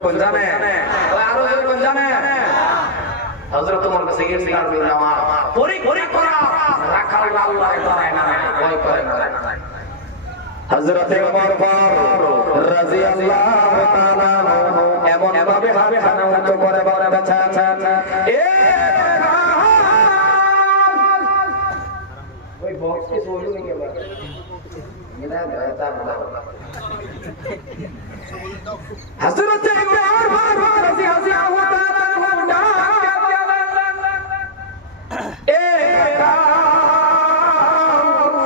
কোন জানে ওই আরো জোরে কোন জানে হযরত তোমার কাছে ইস্তার বিল আমার পরি করা রাখাল আল্লাহ করে না ভয় করে না হযরত ওমর ফারুক রাদিয়াল্লাহু তাআলা এমন ভাবে হাত উঁচু করে বলে বাঁচান এ ওই বক্স কে সোলো নিয়ে গেল এটা দাঁড়া হযরত ওমর ফারুক রাদিয়াল্লাহু তাআলা এ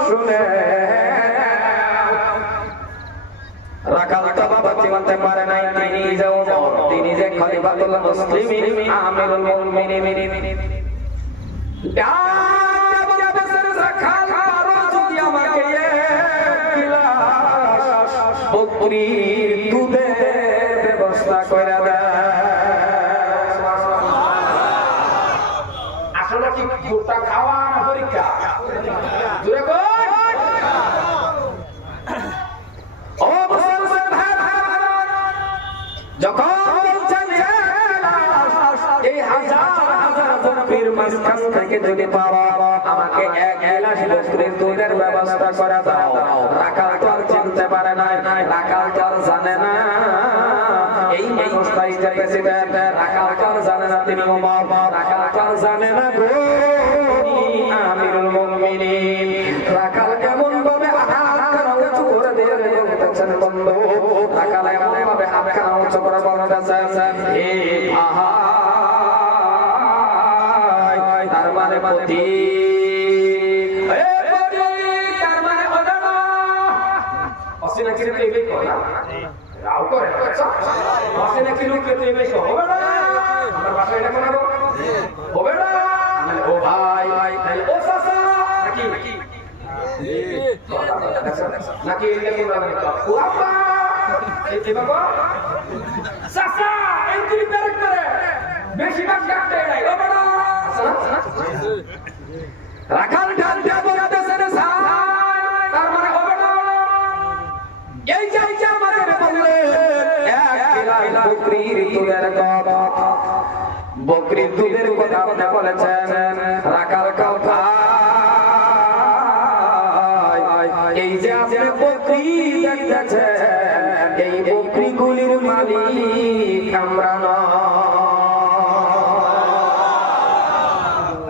শুনে রাখাল তো বাবা চিনতে পারে নাই তিনি যে খলিফাতুল মুসলিমিন আমিরুল মুমিনিন বকরির দুধের ব্যবস্থা করে দেয় আসলে কি গোটা খাওয়া না পরীক্ষা জোরে কই ও মুসলমান যখন এই হাজার বকরির মাঝখান থেকে যদি পাওয়া আমাকে এক গিলাস বকরির দুধের ব্যবস্থা করে দাও রাখাল তো আর চিনতে পারে না রাখাল তো আর জানে না এই মানুষটাই যে প্রেসিডেন্ট রাখাল তো আর জানে না তিনি ওমর রাখাল তো আর জানে না আমিরুল মুমিনিন রাখাল কেমন ভাবে হাতখানা উঁচু করে দিয়ে বলতেছেন বন্ধু রাখাল এমন ভাবে হাতখানা উঁচু করে বলতেছেন হে ভাই তার মানে পতি অসিনা কি রে এই করা রাও করে আচ্ছা অসিনা কি লোক কে এই হবে না আমার ভাষা এটা কোন হবে না ও ভাই ও সাসা নাকি নাকি এটা কি বলবো ও আপা এই বাবা সাসা এই তুই বেরক করে বেশি ভাগ ডাকতে নাই ও বড় রাখাল ঢাল দেব দেশের তার মানে হবে না এই যে আমাদের বললে এক গিলাস বকরির দুধের কথা বকরির দুধের কথা আপনি বলেছেন রাখাল কথা এই যে আপনি বকরি দেখতেছেন এই বকরিগুলির মালিক আমরা না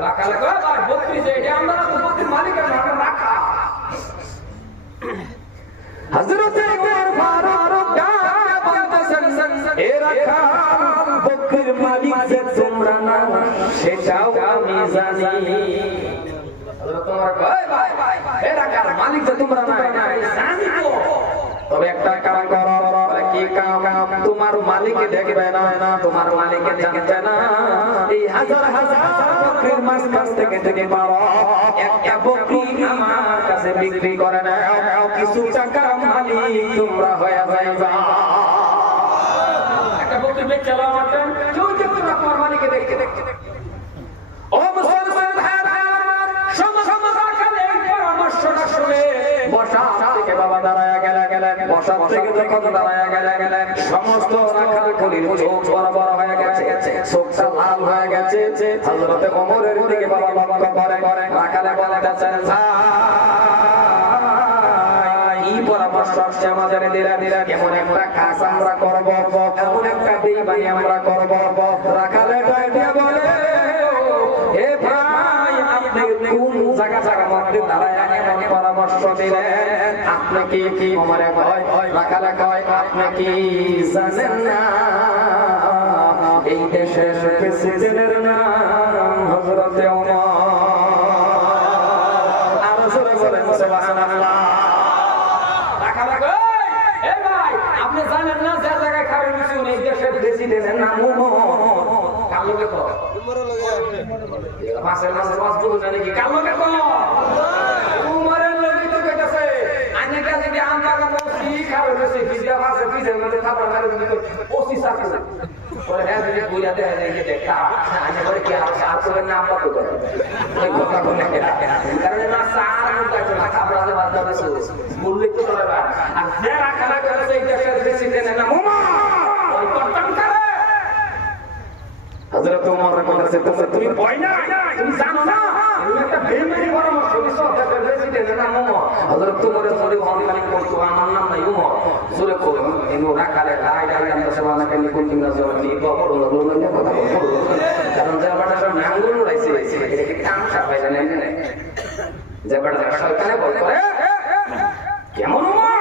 রাখাল কথা বকরি যে এটা আমরা তো বকরির মালিক আমরা রাখা হযরত ওমর ফারুক বলতেছেন এ রাখাল বকরির মালিক যে তোমরা না সেটাও আমি জানি হযরত ওমর কয় ভাই এ রাখাল মালিক যে তোমরা না জানি তো তবে একটা কাম করো কি কাম তোমার মালিককে দেখবে না তোমার মালিককে জানতে না এই হাজার বকরির মাঝখান থেকে পারো একটা বকরি আমার কাছে বিক্রি করে নাও কিছু টাকা মালিক তোমরা হয়ে যাবে একটা বকরি বেচে নাও কেউ দেখতে না তোমার মালিককে দেখতে ও মুসলমান ভাইরা সমস্যা খালে পরামর্শটা শুনে বসা থেকে বাবা দাঁড়ায়া গেলেন বসা থেকে যখন দাঁড়ায়া গেলেন সমস্ত রাখালগুলির চোখ বড় বড় হয়ে গেছে চোখটা লাল হয়ে গেছে হযরত ওমরের দিকে বাবা লক্ষ্য করে রাখালে বলতেছেন এই পরামর্শ আমাদের দিলেন কেমন একটা কাজ আমরা করব এমন একটা বেঈমানি আমরা করব রাখালে কয়টা বলে হে ভাই আপনি কোন জায়গা মধ্যে দাঁড়ায়া এমন পরামর্শ দিলেন আপনি কি ওমরে কয় রাখালে কয় আপনি কি জানেন না এই দেশের প্রেসিডেন্টের নাম হযরত ওমর আর জোরে বলেন সুবহানাল্লাহ রাখালে কয় এ ভাই আপনি জানেন না যে জায়গায় খাবেন কিছু এই দেশের প্রেসিডেন্টের নাম ওমর কালো কে কয় ওমরের লাগে মাসের মাস বলে জানে কি কালো কে কয় ওমরের লাগে তো কইতাছে আইনে কাছে যে আমরা বসি খাবে বেশি পিজা মাসে পিজা মধ্যে খাবার মারে দিতে ওসি সাথে ওরে হ্যাঁ দিলে বুইয়া দেয় যে দেখা আইনে করে কি আর করে না পাবো তো এই কথা বলে কারণ না সার মুখ আছে খাবার আছে বাদ দাও বললে তো চলে না আর যে রাখালা করে এই দেশের প্রেসিডেন্টের নাম ওমর ওই কথা হযরত ওমর বলেছে তুমি ভয় না, তুমি জানো না তুমি একটা বেইমানি পরামর্শ দিছো প্রেসিডেন্টের নাম ওমর। হযরত ওমরের জোরে হনকালি করতো আমার নাম নাই ওমর, জোরে করো ইনো রাখালে লাই লাই নাম তো সেবা না কেন কোন দিন না জোরে কি বড় বড় না কথা বড়, কারণ যে আমারটা সব নাঙ্গল উড়াইছে এটা কি তামসা পাই জানেন যে বড় শয়তানে বল করে কেমন ওমর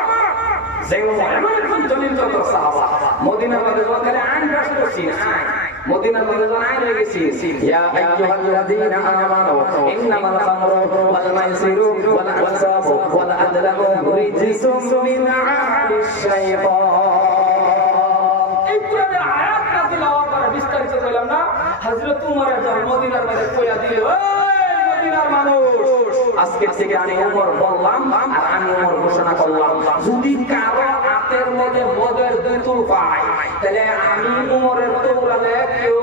যে ওমর এমন একজন জলিল যত সাহাবা মদিনার মধ্যে ওখানে আইন পাস করছি মদিনার মধ্যে আইন হয়ে গেছি ইয়া আইয়ুহাল্লাযীনা আমানু ইন্নামাল খামরু ওয়াল মাইসিরু ওয়াল আনসাবু ওয়াল আযলামু রিজসুম মিন আমালিশ শাইতান। এই কোরআনের আয়াত নাযিল হওয়ার পরে বিস্তারিত বললাম না, হযরত উমরের যখন মদিনার মধ্যে কইয়া দিল ওই মদিনার মানুষ আজকে থেকে আমি ওমর বললাম আর আমি ওমর ঘোষণা করলাম যদি কারো হাতের মধ্যে মদের বোতল পায় তাহলে আমি ওমরের দৌড়ালে কেউ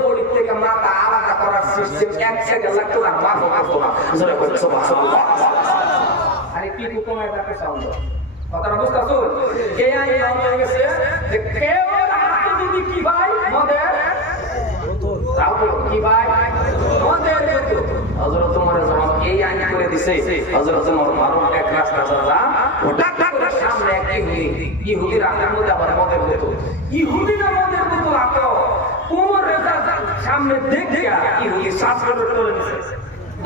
বডি থেকে মাথা আলাদা করার সিস্টেম 1 সেকেন্ড লাগতো না, মাফ করতো না। জোরে বলে সুবহানাল্লাহ। আরে কি হুকুমে থাকে সাউন্ড কথাটা বুঝতাছো? কে আই হয়ে গেছে যে কেউ হাতে যদি কি ভাই মদের বোতল রাও কি ভাই মদের বোতল হযরত ওমরের যখন এই আইন করে দিয়েছে হযরত ওমর ফারুক এক রাস্তা যা হঠাৎ করে সামনে এক ইহুদি রাতের মধ্যে আবার মদের বোতল ইহুদিরা মদের বোতল আতো ওমর রেজা সামনে দেখে ইহুদি শ্বাস করে তুলে নিছে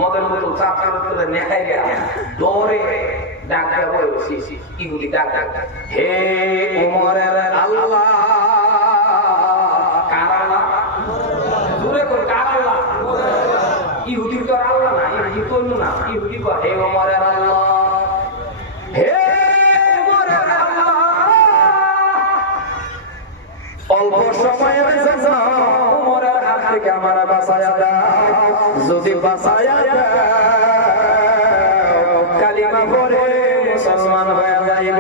মদের বোতল চাপ করে তুলে নিয়ে গেল দৌড়ে ডাক দেয়া বলছি ইহুদি ডাক হে ওমরের আল্লাহ কারালা দূরে করে কারালা ইহুদি তো আল্লাহ না, ইহুদি তো না, ইহুদি কয় হে ওমরের আল্লাহ, হে ওমরের আল্লাহ অল্প সময়ের জন্য ওমরের হাত থেকে আমার বাঁচায়া দাও, যদি বাঁচায়া দাও কালিমা পড়ে মুসলমান হয়ে যাইব।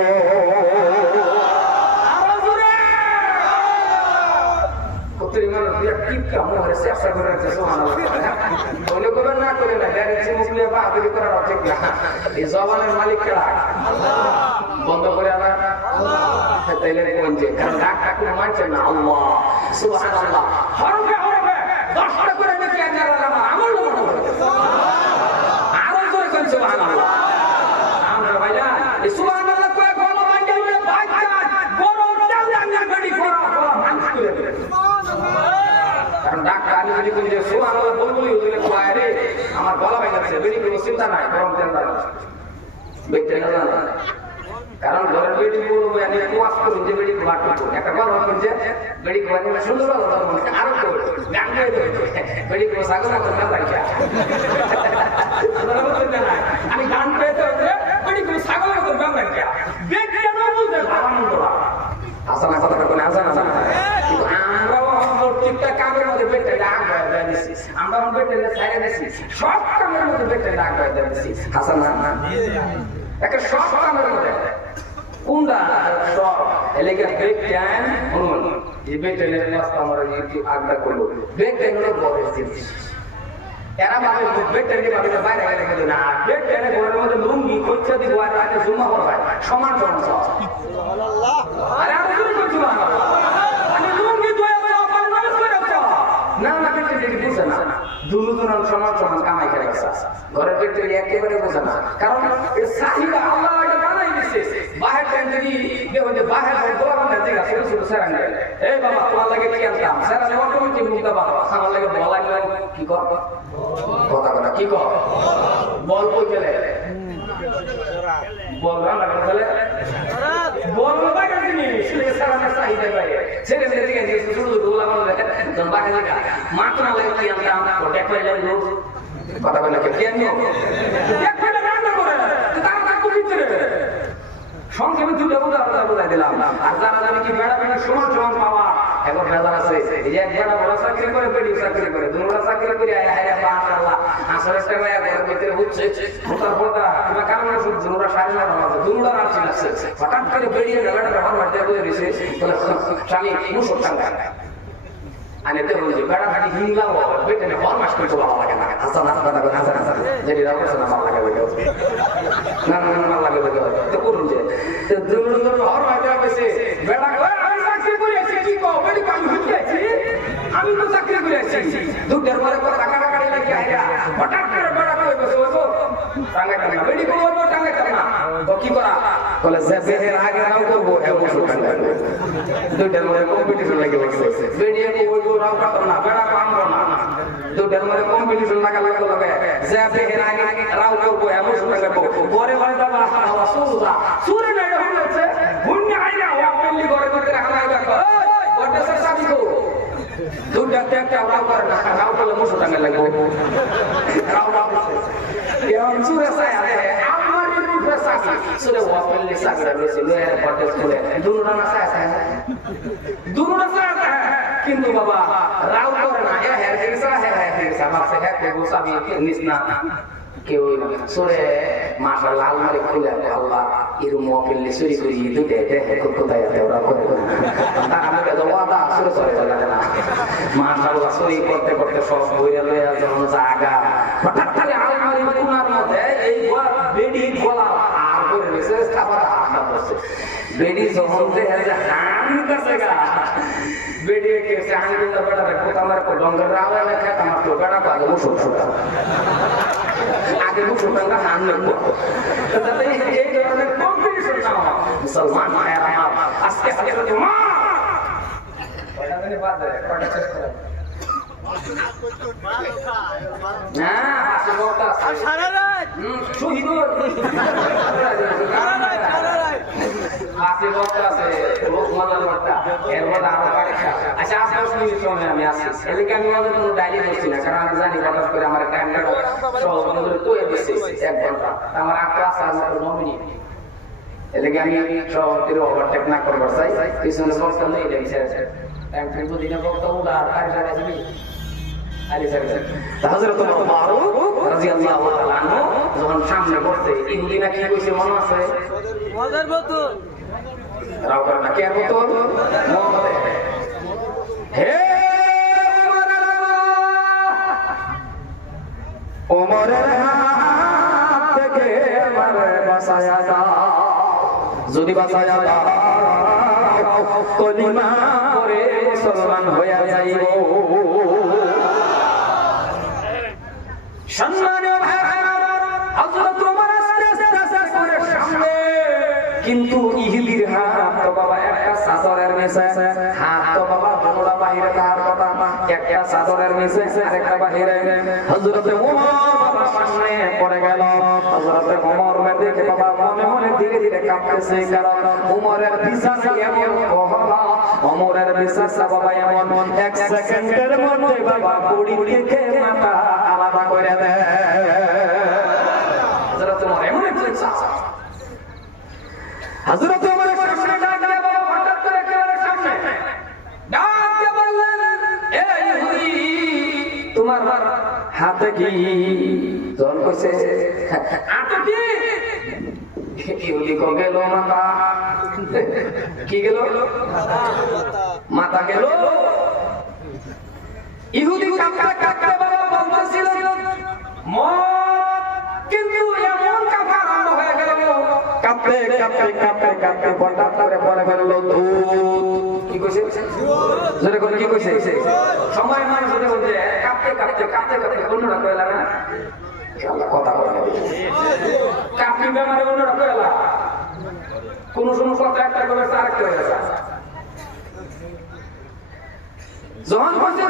বন্ধ করে আনা তাইলে কারণ ডাক ঠাকুর মানছে না আল্লাহ সুবহানাল্লাহ হরফে হরফে 10টা করে নাকি আমল আরো জোরে করে সুবহানাল্লাহ। আমরা ভাইরা এই সুবহানাল্লাহ কয় গলা মাইন্ডে উড়ে বাইকা বড় চালাঙ্গা গড়ি করা মানুষ করে কারণ ডাক্তার আমি যদি কই যে সুবহানাল্লাহ বলবই ওদের কয় রে আমার গলা বাইকা আছে বেরি কোনো চিন্তা নাই গরম তেল দাও বেটে না কারণ ঘরের বেড়ি বলবো আমি ওয়াশ করুন যে বেড়ি বাটবো একটা গরম করছে বেড়ি কোয়ানি সুন্দর গরম মানে আরো তো গান গাই দেবে বেড়ি কো সাগর করে না বাইকা আমি গান পেতে হচ্ছে বেড়ি কো সাগর করে গান বাইকা বেটে না বলতে আনন্দ আসানা কথা কোন আসানা না কিন্তু আমরা প্রত্যেকটা কামের মধ্যে বেটে ডাক দেয় দিছি আমরা বেটে ছাইরে দিছি সব কামের মধ্যে বেটে ডাক দেয় দিছি হাসানা একটা সব কামের মধ্যে কোনটা সব এলাকা ব্রেক টাইম হরমোন এই ব্রেক টাইমের রাস্তা আমরা একটু আগদা করব ব্রেক টাইম হলো বড় জিনিস এরা ভাবে ব্রেক টাইমে ভাবে বাইরে গেলে কিন্তু না ব্রেক টাইমে ঘরের মধ্যে লুঙ্গি কোচ্চা দি ওয়ার রাতে জুমা করবে সমান সমান সুবহানাল্লাহ আরে আমি কি করছি আমি লুঙ্গি ধুয়ে আমার নামাজ পড়ে না না ব্রেক টাইমে বুঝে না দুজন সমান সমান কামাই করে গেছে ঘরের ব্রেক টাইমে একেবারে বুঝে না কারণ এই সাহিবা আল্লাহ এটা বানাই দিয়েছে বাহির টাইম যদি দেখে বাহির গোলা বান্ধা জায়গা ছোট ছোট সেরাঙ্গা এই বাবা তোমার লাগে কি আনতাম সেরাঙ্গা অটোমেটিক মুক্তা বাবা আমার লাগে বলা কি কর কথা কথা কি কর বল কই গেলে বল রান্না করে বল বাবা জিনিস সেরাঙ্গা চাহিদা বাইরে ছেড়ে ছেড়ে দিকে যে ছোট ছোট গোলা বান্ধা যখন বাহির লাগা মাত্র না লাগে কি আনতাম ওটা কই লাগে কথা বলে কি আনিও দেখ ফেলে রান্না করে তার কাকু ভিতরে সংক্ষেপে দুটো উদাহরণ বলে দিলাম আর যারা জানি কি বেড়া বেড়া সমান সমান পাওয়া এখন বেজার আছে এই এক বেড়া বড় চাকরি করে বেড়ি চাকরি করে দুটো চাকরি করে আয় মাশাআল্লাহ আসলে টাকা ঘরের ভিতরে হচ্ছে মোটার পড়া কিংবা কারণ দুটো সাড়ে না আছে দুটো রাত আছে হঠাৎ করে বেরিয়ে বেড়া ব্যবহার করতে বলে দিয়েছে স্বামী মুসল টাকা আনেতে বলছে বেড়া খাটি হিংলা বেটে না ফরমাস করতে ভালো লাগে না হাসান হাসান হাসান হাসান যেটি রাখছে না ভালো লাগে বলে না না ভালো লাগে বলে তো করুন যে দুটো হর হয়ে গেছে বেড়া আমি চাকরি করে আছি কি কো বেড়ি কাম হচ্ছে আমি তো চাকরি বলে যে বেহের আগে রাও করবো এমন সুখান লাগবে দুইটার মধ্যে কম্পিটিশন লাগে বসে বেরিয়ে বলবো রাও করবো না বেড়া কামবো না দুইটার মধ্যে কম্পিটিশন লাগা লাগলো লাগে যে বেহের আগে রাও করবো এমন সুখান লাগবো পরে হয় বাবা সুরা সুরে না হচ্ছে ভুন্নি আইনা ও পেলি করে করে রাখা লাগবে বড় সাবি কো দুইটা একটা রাও করে না রাও করলে মুসু টাঙ্গা লাগবো রাও রাও কেমন সুরে সায়া sudah wafil lisan dari sini pada sekolah dulu nama saya কিন্তু বাবা রাও করে না এ হের sama sehat ibu sami nisna কেউ সুরে মাশাআল্লাহ আলমারি খুলে আল্লাহ ইরু মফিল সুরি সুরি itu deh কোথায় আছে ওরা করে তার আমি তো ওয়াদা সুরে চলে যাবে না মাশাআল্লাহ সুরি করতে করতে সব বইরা লয়ে যখন জায়গা হঠাৎ করে আলমারি কোনার মধ্যে এই বেডি খোলা আর করে রয়েছে খাবার আটা বসে বেডি যখন দেখে হান কাছেগা বেডি কে সে হান দিন বড় রে কোতামার কো ডঙ্গর রাওয়া না খেতা মাত্র গড়া পাগল মুসুক আগে মুসলমানরা হান লাগবো তাতে এই ধরনের কম্পিটিশন না মুসলমান ভাইরা আজকে আজকে জমা কয়টা দিনে বাদ দেয় কয়টা চেক করে না আসলে ওটা সারা রাত শহীদ সারা রাত আসে বলতে আছে লোক মজার কথা এর মধ্যে আরো কাটছে আচ্ছা আজ 10 মিনিট সময় আমি আসি এদিকে আমি আমাদের কোনো ডায়রি করছি না কারণ আমি জানি হঠাৎ করে আমার টাইমটা সব আমাদের কয়ে দিচ্ছে 1 ঘন্টা আমার আটটা আছে আর মাত্র 9 মিনিট এদিকে আমি সব তীর ওভারটেক না করবার চাই পিছনে বলতে নেই এটা বিচার টাইম ফিরবো দিনে বলতে ওটা আর কাজ আছে আলী স্যার হযরত ওমর ফারুক রাদিয়াল্লাহু তাআলা আনহু যখন সামনে বসে ইহুদিনা কি কইছে মনে আছে মজার বোতল রাও করে না কে বোতল হে ওমরের হাত থেকে আমারে বাঁচায়া দাও যদি বাঁচায়া দাও কলিমা পড়ে মুসলমান হইয়া যাইব সম্মানীয় ভাইরা হযরত ওমর আস্তে আস্তে করে সামনে কিন্তু ইহুদির হাত তো বাবা একটা চাদরের নিচে হাত তো বাবা দুটোটা বাইরে তার কথা একটা চাদরের নিচে আরেকটা বাইরে হযরত ওমর বাবা সামনে পড়ে গেল হযরত ওমর দেখে বাবা মনে মনে ধীরে ধীরে কাঁপতেছে কারণ ওমরের বিশ্বাস এমন কহলা ওমরের বিশ্বাস বাবা এমন 1 সেকেন্ডের মধ্যে বাবা বড়ি থেকে মাথা আলাদা করে দেয় হযরত ওমর এমন বিশ্বাস হযরত ওমরের সামনে ডাক দিয়ে বাবা হঠাৎ করে কেবলের সামনে ডাক দিয়ে বললেন এ ইহুদি তোমার হাতে কি জন কইছে হাতে কি ইহুদি কো গেল মাথা কি গেল মাথা গেল ইহুদি কাঁপতে কাঁপতে বাবা বলতেছিল মত কিন্তু এমন কাঁপা আরম্ভ হয়ে গেল কাঁপতে কাঁপতে কাঁপতে কাঁপতে হঠাৎ করে পড়ে গেল দুধ কি কইছে জোরে করে কি কইছে সময় মানুষ হতে বলছে কাঁপতে কাঁপতে কাঁপতে কাঁপতে অন্যরা কইলা না আল্লাহ কথা বলা কাঁপনি বেমারে অন্যরা কইলা কোন সময় কথা একটা করে আরেকটা হয়ে যায় যখন বলছে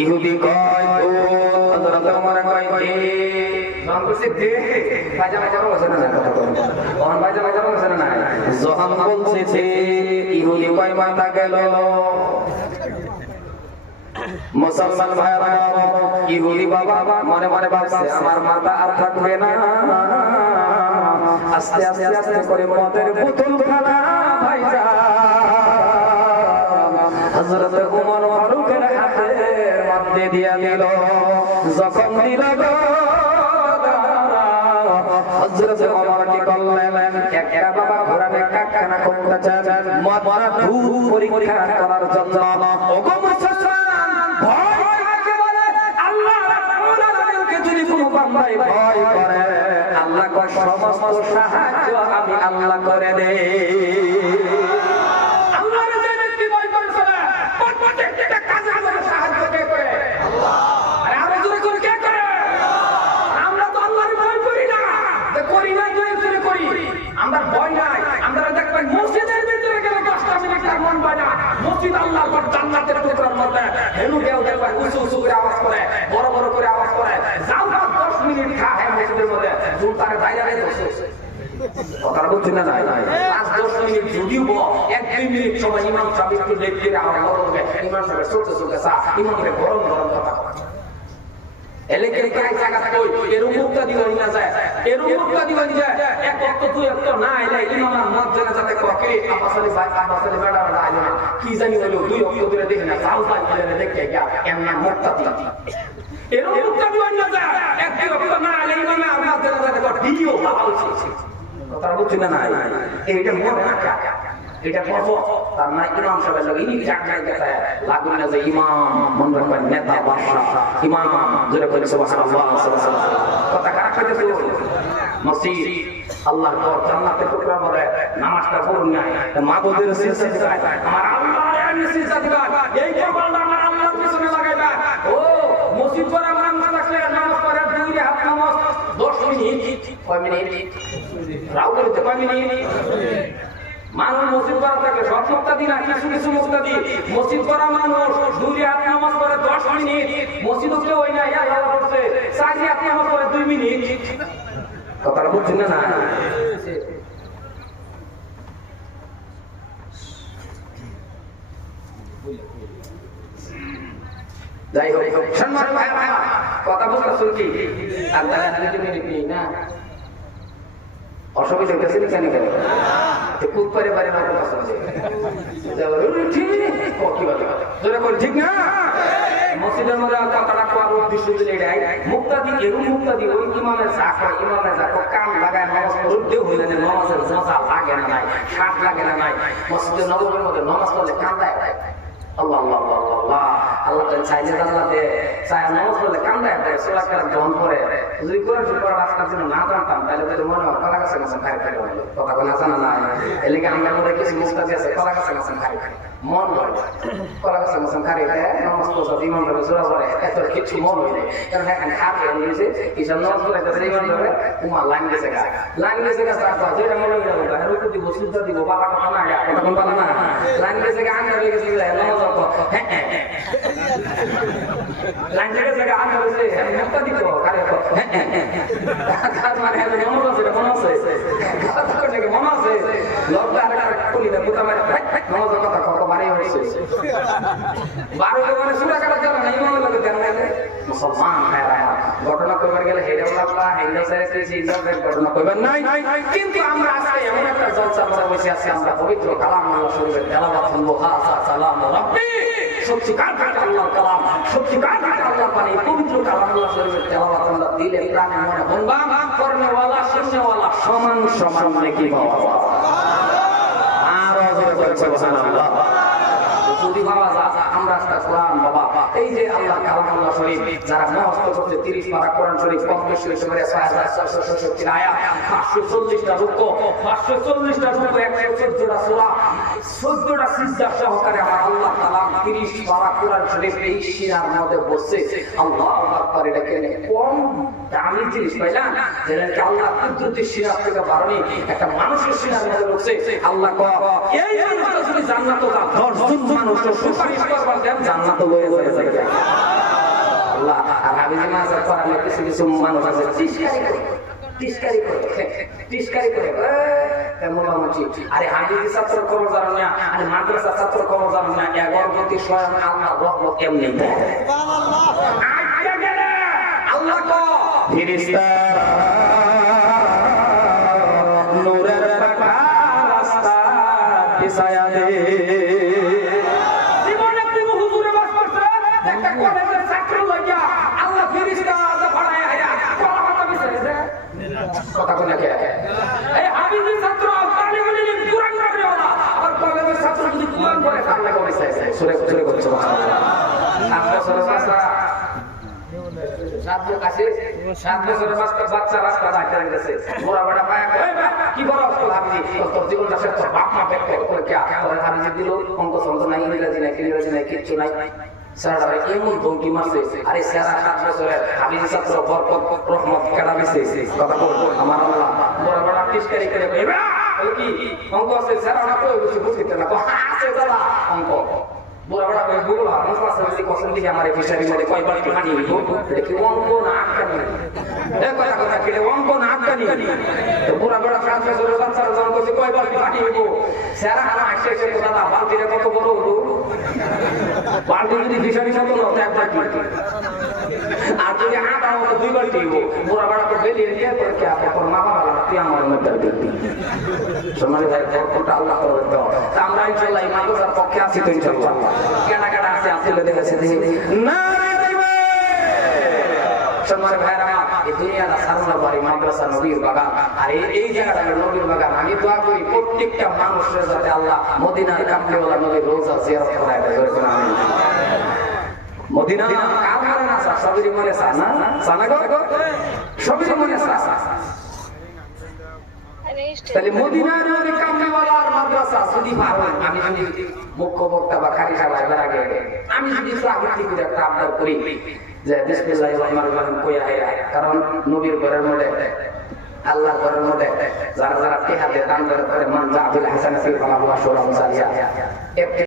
ইহুদি কয় তো হযরত ওমর কয় কে যখন বলছে দে বাজা বাজা বলছে না কথা তো ওমর বাজা বাজা বলছে না যখন বলছে দে ইহুদি কয় মাথা গেল মুসলমান ভাইরা ইহুদি বাবা মনে মনে ভাবছে আমার মাথা আর থাকবে না আস্তে আস্তে আস্তে করে মদের বোতল খানা ভাইজা হযরত ওমর ফারুকের হাতের মধ্যে দিয়া দিল যখন দিল হযরত ওমর কি করলেন একটা বাবা ঘোরাবে কাকানা কোনটা চান মরা ধূপ পরীক্ষা করার জন্য ওগো মুসলমান ভয় কাকে বলে আল্লাহ রাব্বুল আলামিনকে যদি কোনো বান্দাই ভয় করে আল্লাহ কো সমস্ত সাহায্য আমি আল্লাহ করে দেই মসজিদ আল্লাহর ঘর জান্নাতের টুকরার মধ্যে হেনু কেউ দেখবে উঁচু উঁচু করে আওয়াজ করে বড় বড় করে আওয়াজ করে যাও 10 মিনিট খা হয় মসজিদের মধ্যে জুন তারে বাইরে বসে কথাটা বলছি না 5-10 মিনিট যদিও 1-2 মিনিট সময় ইমাম সাহেব একটু লেট করে আওয়াজ করবে ইমাম সাহেব চলতে চলতে চা ইমামকে গরম গরম কথা এলাকার কাই জায়গা কই এর মুক্তা দিওয়ানি না যায় এর মুক্তা দিওয়ানি যায় এক ওয়াক্ত দুই ওয়াক্ত না এলে ইমামের মত জানা যাতে ককে আপাসলে ভাই আপাসলে বেড়া বেড়া আইলো না কি জানি হলো দুই ওয়াক্ত ধরে দেখি না যাও যাই করে দেখে গিয়া এমন মুক্তা দি এর মুক্তা দিওয়ানি না যায় এক দুই ওয়াক্ত না এলে ইমামের মত জানা যাতে ককে দিও ভালো হচ্ছে কথা বলছি না এইটা মন রাখা এটা করবো তার মানে ইমাম সাহেবের লগে ইনি জায়গায় গেছে লাগুন না যে ইমাম মন রাখবেন নেতা বাদশা ইমাম যেটা বলে সুবহানাল্লাহ কথা কারা কইতেছে মসজিদ আল্লাহর ঘর জান্নাতের টুকরা বলে নামাজটা পড়ুন না মাবুদের সিজদা দিবা আমার আল্লাহর আমি সিজদা দিবা এই কপালটা আমার আল্লাহর পিছনে লাগাইবা ও মসজিদ পড়া মানুষ থাকলে নামাজ পড়া দুই হাত নামাজ 10 মিনিট কয় মিনিট রাও করতে কয় মিনিট মানুষ মসজিদ করা থাকে সব মুক্তাদি না কিছু কিছু মুক্তাদি মসজিদ করা মানুষ দুই হাত নামাজ পড়ে 10 মিনিট মসজিদও কেউ হয় না ইয়া ভালো করছে 4 হাত নামাজ পড়ে 2 মিনিট কথাটা বুঝছেন না যাই হোক সম্মান ভাইরা কথা বলতে কি আর তারা 2 মিনিট নেই না অসুবিধা হইতেছে কেন কেন খুব পারে পারে না ঠিক না মসজিদের মধ্যে কথাটা কোয়ার উদ্দেশ্য দিলে এটাই মুক্তাদি এরকম মুক্তাদি ওই ইমামের কান লাগায় নামাজ পড়তে হইলে নামাজের মজা লাগে না নাই শাক লাগে না নাই মসজিদের নববীর মধ্যে নামাজ পড়লে কান্দায় আল্লাহ আল্লাহ আল্লাহ আল্লাহ আল্লাহ চাইলে জান্নাতে চায় নামাজ পড়লে কান্দায় সূরা কালাম যখন পড়ে যদি কোরআন শরীফ পড়ার আজকাল জন্য না জানতাম তাহলে তো মনে হয় কলা গাছে গাছে খাই খাই কথা কোনো জানা না এর লেগে আমরা মধ্যে কিছু মুস্তাদি আছে কলা গাছে গাছে খাই মন হয় কলা গাছে গাছে খাই নামাজ পড়তে ইমাম ধরে সূরা পড়ে এত কিছু মন হয় না কারণ এখানে খাবে নিয়েছে কিছু নামাজ পড়ে কাছে ইমাম ধরে উমা লাইন গেছে তারপর যেটা মনে হয়ে যাবো আর ওই দিব সুজদা দিব বাবা কথা না কথা কোন পালা না লাইন গেছে আন্না হয়ে গেছে নামাজ পড়ো লাইন গেছে আন্না হয়েছে মুক্তা দিব কারে কাজ মানে মনে আছে মনে আছে কথা করে মনে আছে লকটা আরেকটা খুলি না পুতা মারে নামাজ কথা কথা বাড়ি হচ্ছে 12 মানে সূরা কালাম জানা না ইমাম লাগে জানা না মুসলমান ভাইরা ঘটনা কইবার গেলে হেডাউল্লাহ হিন্দা সাইয়েছি ইসলামের ঘটনা কইবার নাই কিন্তু আমরা আজকে এমন একটা জলসা করে বসে আছি আমরা পবিত্র কালাম আল্লাহ শরীফের তেলাওয়াত করব হাসা সালাম রাব্বি সত্যিকার আল্লাহর কালাম সত্যিকার আল্লাহর বাণী পবিত্র কালাম আল্লাহ শরীফের তেলাওয়াত আমরা দিলে প্রাণে মনে বলবা করনেওয়ালা শুননেওয়ালা সমান সমান নেকি পাওয়া আর জোরে করে সুবহানাল্লাহ যদি বাবা আমরা একটা কোরআন বাবা এই যে আল্লাহ কালাম আল্লাহ শরীফ যারা মুখস্থ করতে 30 পারা কোরআন শরীফ কমপ্লিট করে 6666 আয়াত 540টা রুকু 540টা রুকু 114টা সূরা 14টা সিজদা সহকারে আমার আল্লাহ তাআলা 30 পারা কোরআন শরীফ এই সিনার মধ্যে বসে আল্লাহু আকবার এটা কেন কোন দামি জিনিস পাইলা যেটা আল্লাহ কুদরতের সিনার থেকে বারণী একটা মানুষের সিনার মধ্যে বসে আল্লাহ কয় এই মানুষটা যদি জান্নাতে যায় 10 জন মানুষ সুপারিশ করবার দেন জান্নাতে লয়ে যাবে আল্লাহ আর হাবিব মাসার পড়ালে কিছু কিছু মানুষ আছে তিস্কারি করে মোটামুটি আরে হাবিব ছাত্র খবর জানো না আরে মাদ্রাসা ছাত্র খবর জানো না এগর প্রতি স্বয়ং আল্লাহ রহমত এমনি সুবহানাল্লাহ আজকে গেলে আল্লাহ কো ফেরেশতা নূরের পাকা রাস্তা বিছায়া দে কথা বলে এই হাবিবের ছাত্র তালিবুল ইলম কুরআন পড়ে ওরা আর কলেজের ছাত্র যদি কুরআন পড়ে তার লাগে বসে আছে সূরা সূরা করছে সুবহানাল্লাহ 7 বছরের বাচ্চা 7 বছরের বাচ্চা রাস্তা দাঁড়িয়ে গেছে বড় বড় পায়া কি বড় অবস্থা হাবিব তোর জীবনটা শেষ তোর বাপ মা বেক করে কি তোর হাবিব দিল অঙ্ক সঙ্গ নাই ইংরেজি নাই কিচ্ছু নাই সারা এমন ধমকি মারছে আরে সারা 7 বছরের হাবিব ছাত্র বরকত রহমত কেডা দিছে কথা বল আমার আল্লাহ বড় বড় টিস্কারি করে কি অঙ্ক আছে স্যার আমরা তো বুঝতে না আছে দাদা অঙ্ক বুড়া বড়া কই বুড়া মশলা সবজি কসম দিকে আমার ফিশারি মধ্যে কয়বার পানি হইব এটা কি অঙ্ক না আটকানি কথা কথা কি অঙ্ক না আটকানি তো বুড়া বড়া ফ্রান্সে জোরে বাচ্চার জন্ম করছে কয়বার পানি হইব স্যার হারা আসে দাদা বালতিটা কত বড় হলো বালতি যদি ফিশারি মতো না তো একবার আর যদি আটা হতো দুইবার দিব বুড়া বড়া তো বেরিয়ে দিয়ে করে কি আপনি তোর মা বাবা তুই আমার মধ্যে দেখবি সমাজে ভাই কোনটা আল্লাহ করে দাও আমরা ইনশাআল্লাহ মাদ্রাসার পক্ষে আছি তো ইনশাআল্লাহ কেনাকাটা আছে আসলে দেখেছে না সমাজে ভাইরা এই দুনিয়াটা সারনা বাড়ি মাদ্রাসা নবীর বাগান আর এই জায়গাটা নবীর বাগান আমি দোয়া করি প্রত্যেকটা মানুষের যাতে আল্লাহ মদিনার কামলিওয়ালা নবীর রোজা জিয়ারত করায় দেয় জোরে বলেন আমিন মদিনা কার না সবই মনে সানা সানা গো সবই মনে সানা তাহলে মদিনার নবী কামলিওয়ালার মাদ্রাসা যদি ভালো আমি যদি মুখ্য বক্তা বা খালি সাহেবের আগে আমি যদি সাহাবী করে একটা আবদার করি যে বিসমিল্লাহির রহমানির রহিম কইয়া কারণ নবীর ঘরের মধ্যে আল্লাহর ঘরের মধ্যে যারা যারা টিহা দিয়ে দান করে মান জাবিল হাসানাতিল ফালাহু আশরা মুসালিয়া